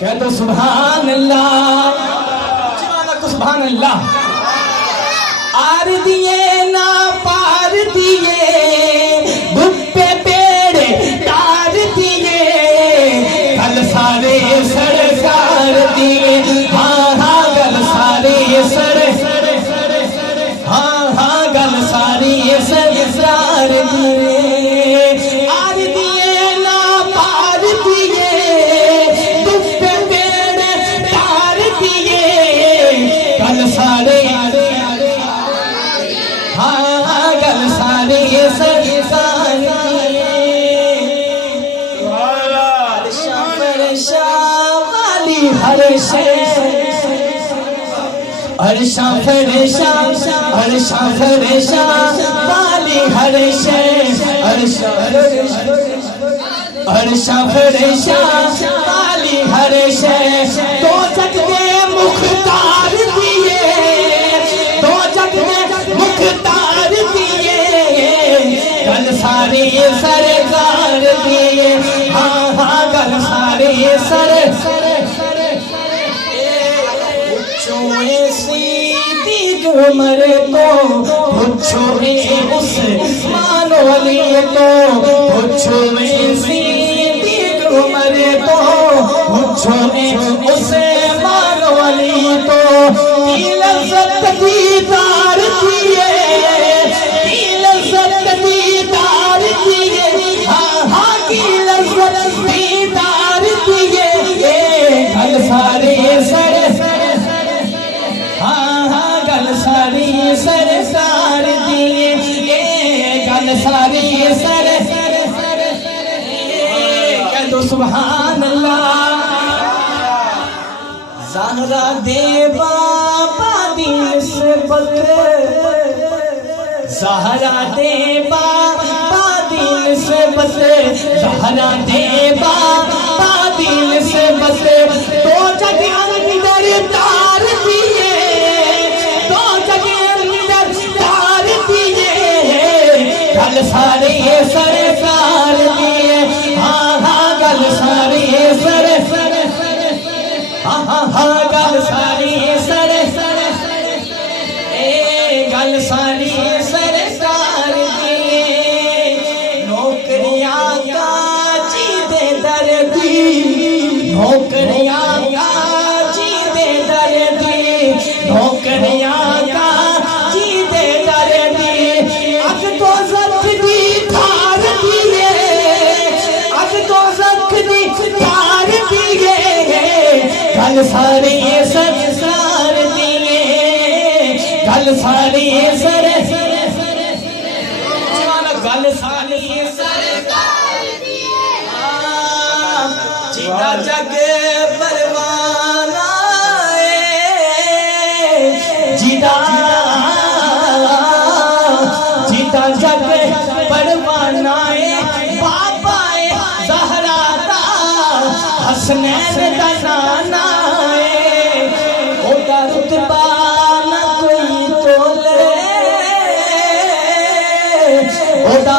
कह दो सुभान अल्लाह, सुभान अल्लाह। आर दिए ना पार दिए, धुप्पे पेड़ तार दिए, गल सारे सरकार दिए। हाँ हाँ गल सारे हाँ हाँ गल सारी सरकार दिए। आर दिए ना पार दिए, धुप्पे पेड़ तार दिए, गल सारे हाँ गल सारे सरकार वाली हर अर्शा फरेशा वाली हर अर्शा फरेशा वाली हर दो जग के मुख्तार दिए, दो जग के मुख्तार दिए, गल सारे सरकार दिए। हाँ हाँ गल सारे सीधी उम्र तो पूछो उस मानो वाली तो, पूछो सीधी उम्र तो पूछो उस मानो वाली तो, लज़्ज़त दीदार दिए, लज़्ज़त दीदार दिए। हाँ हाँ की लज़्ज़त दीदार दिए, गल सारे हाँ हाँ गल सारी सरकार दिए, गल सारी कह दो सुभान अल्लाह। ज़हरा दे बाबा दिल से बते, ज़हरा दे बाबा दिल से बते, ज़हरा दे बाबा दिल से बते। दो जग अंदर तार दिए, दो जग अंदर तार दिए, गल सारे सरकार दिए। हाँ हाँ गल सारे हाँ हाँ हाँ गल सारी गल सारी सरकार दिए। नौकरियां काजी दे दर्दी, नौकरियां काजी दे दर्दी, नौकरियां काजी दे दर्दी। अग तो ज़ख दी थार दिए, अग तो ज़ख दी थार दिए, गल सारे सरकार दिए, गल सारे गल सारी सरकार दिए। जिदा जग परवाना जिदा जिदा जग परवाना बाबा ज़हरा दा हसनैन दा नाना, ओदा रुतबा न कोई तोले, ओदा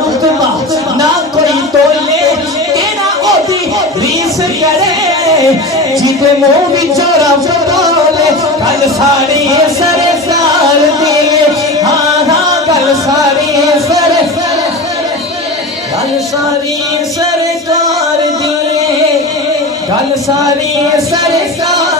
रुतबा ना कोई तोले, तेरा ओदी रीस करे, जिते मुंह विचों रब तोले। गल सारी सरकार दिए, हाँ हाँ गल सारी गल सारी सरकार दिए, गल सारी सरकार